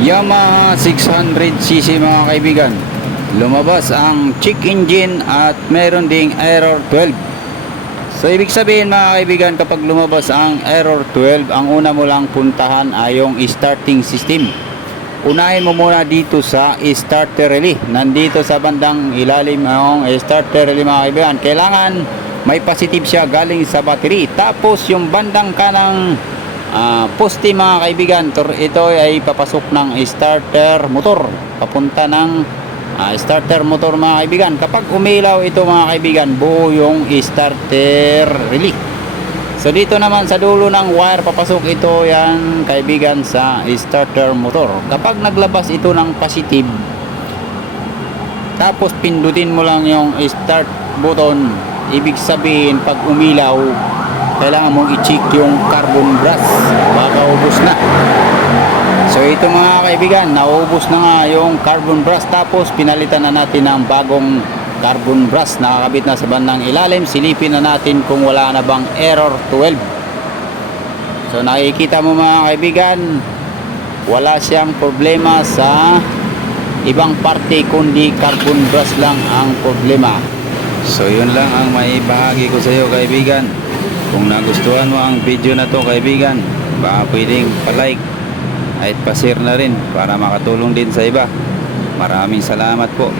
Yamaha 600cc mga kaibigan, lumabas ang check engine at meron ding error 12. So ibig sabihin mga kaibigan, kapag lumabas ang error 12, ang una mo lang puntahan ay yung starting system. Unahin mo muna dito sa starter relay. Nandito sa bandang ilalim ang starter relay mga kaibigan. Kailangan may positive siya galing sa battery. Tapos yung bandang kanang poste mga kaibigan, ito ay papasok ng starter motor, papunta ng starter motor mga kaibigan. Kapag umilaw ito mga kaibigan, buo yung starter relay. So dito naman sa dulo ng wire, papasok ito yan kaibigan sa starter motor. Kapag naglabas ito ng positive, tapos pindutin mo lang yung start button, ibig sabihin pag umilaw, kailangan mong i-check yung carbon brush, baka ubos na. So ito mga kaibigan, naubos na nga yung carbon brush, tapos pinalitan na natin ng bagong carbon brush, nakakabit na sa bandang ilalim. Silipin na natin kung wala na bang error 12. So nakikita mo mga kaibigan, wala siyang problema sa ibang parte, kundi carbon brush lang ang problema. So yun lang ang maibahagi ko sa iyo kaibigan. Kung nagustuhan mo ang video na to kaibigan, baka pwedeng pa-like at pa-share na rin para makatulong din sa iba. Maraming salamat po.